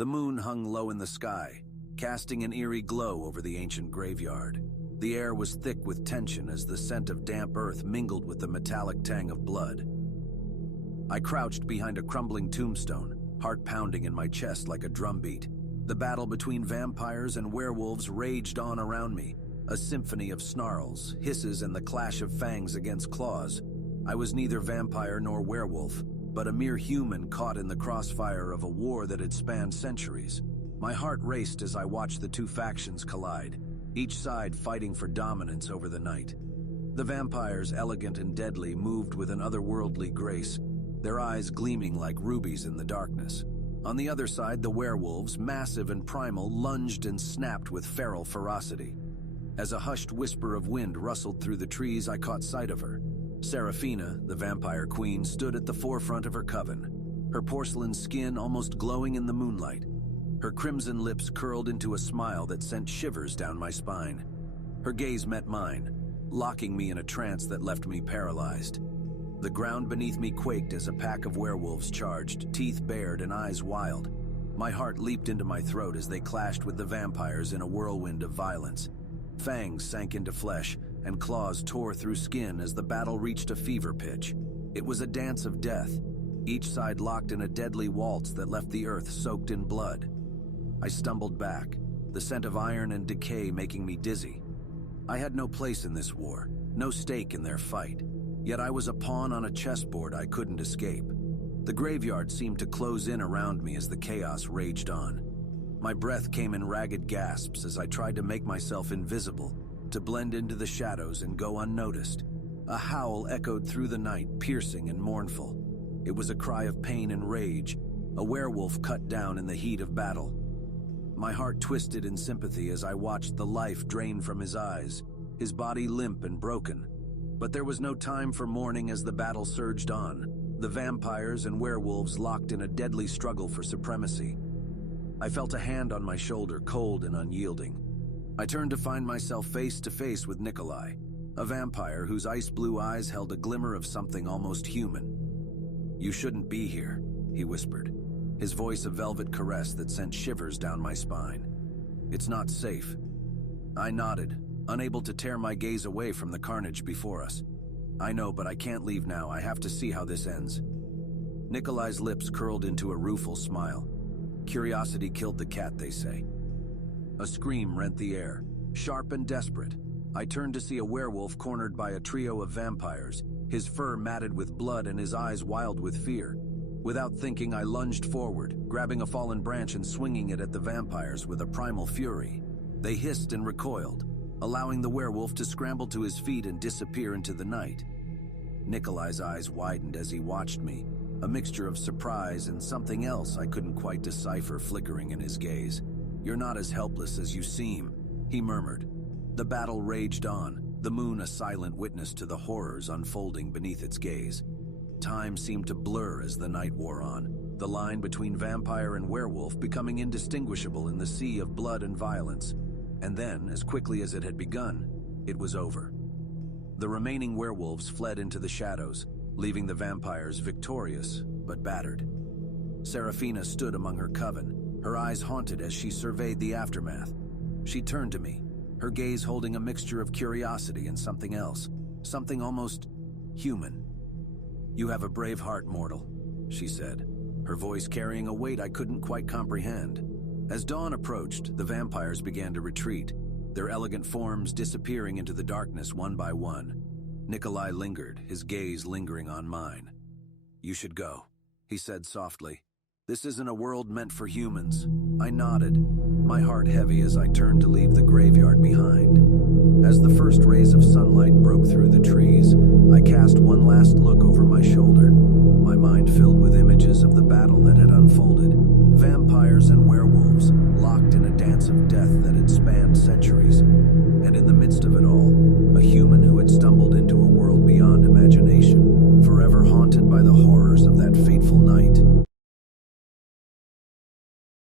The moon hung low in the sky, casting an eerie glow over the ancient graveyard. The air was thick with tension as the scent of damp earth mingled with the metallic tang of blood. I crouched behind a crumbling tombstone, heart pounding in my chest like a drumbeat. The battle between vampires and werewolves raged on around me, a symphony of snarls, hisses, and the clash of fangs against claws. I was neither vampire nor werewolf, but a mere human caught in the crossfire of a war that had spanned centuries. My heart raced as I watched the two factions collide, each side fighting for dominance over the night. The vampires, elegant and deadly, moved with an otherworldly grace, their eyes gleaming like rubies in the darkness. On the other side, the werewolves, massive and primal, lunged and snapped with feral ferocity. As a hushed whisper of wind rustled through the trees, I caught sight of her. Serafina, the vampire queen, stood at the forefront of her coven, her porcelain skin almost glowing in the moonlight. Her crimson lips curled into a smile that sent shivers down my spine. Her gaze met mine, locking me in a trance that left me paralyzed. The ground beneath me quaked as a pack of werewolves charged, teeth bared and eyes wild. My heart leaped into my throat as they clashed with the vampires in a whirlwind of violence. Fangs sank into flesh, and claws tore through skin as the battle reached a fever pitch. It was a dance of death, each side locked in a deadly waltz that left the earth soaked in blood. I stumbled back, the scent of iron and decay making me dizzy. I had no place in this war, no stake in their fight, yet I was a pawn on a chessboard I couldn't escape. The graveyard seemed to close in around me as the chaos raged on. My breath came in ragged gasps as I tried to make myself invisible, to blend into the shadows and go unnoticed. A howl echoed through the night, piercing and mournful. It was a cry of pain and rage, a werewolf cut down in the heat of battle. My heart twisted in sympathy as I watched the life drain from his eyes, his body limp and broken. But there was no time for mourning as the battle surged on, the vampires and werewolves locked in a deadly struggle for supremacy. I felt a hand on my shoulder, cold and unyielding. I turned to find myself face to face with Nikolai, a vampire whose ice-blue eyes held a glimmer of something almost human. "You shouldn't be here," he whispered, his voice a velvet caress that sent shivers down my spine. "It's not safe." I nodded, unable to tear my gaze away from the carnage before us. "I know, but I can't leave now. I have to see how this ends." Nikolai's lips curled into a rueful smile. Curiosity killed the cat, they say. A scream rent the air, sharp and desperate. I turned to see a werewolf cornered by a trio of vampires, his fur matted with blood and his eyes wild with fear. Without thinking, I lunged forward, grabbing a fallen branch and swinging it at the vampires with a primal fury. They hissed and recoiled, allowing the werewolf to scramble to his feet and disappear into the night. Nikolai's eyes widened as he watched me, a mixture of surprise and something else I couldn't quite decipher flickering in his gaze. "You're not as helpless as you seem," he murmured. The battle raged on, the moon a silent witness to the horrors unfolding beneath its gaze. Time seemed to blur as the night wore on, the line between vampire and werewolf becoming indistinguishable in the sea of blood and violence. And then, as quickly as it had begun, it was over. The remaining werewolves fled into the shadows, leaving the vampires victorious but battered. Serafina stood among her coven, her eyes haunted as she surveyed the aftermath. She turned to me, her gaze holding a mixture of curiosity and something else, something almost human. "You have a brave heart, mortal," she said, her voice carrying a weight I couldn't quite comprehend. As dawn approached, the vampires began to retreat, their elegant forms disappearing into the darkness one by one. Nikolai lingered, his gaze lingering on mine. "You should go," he said softly. "This isn't a world meant for humans." I nodded, my heart heavy as I turned to leave the graveyard behind. As the first rays of sunlight broke through the trees, I cast one last look over my shoulder, my mind filled with images of the battle that had unfolded. Vampires and werewolves, locked in a dance of death that had spanned centuries.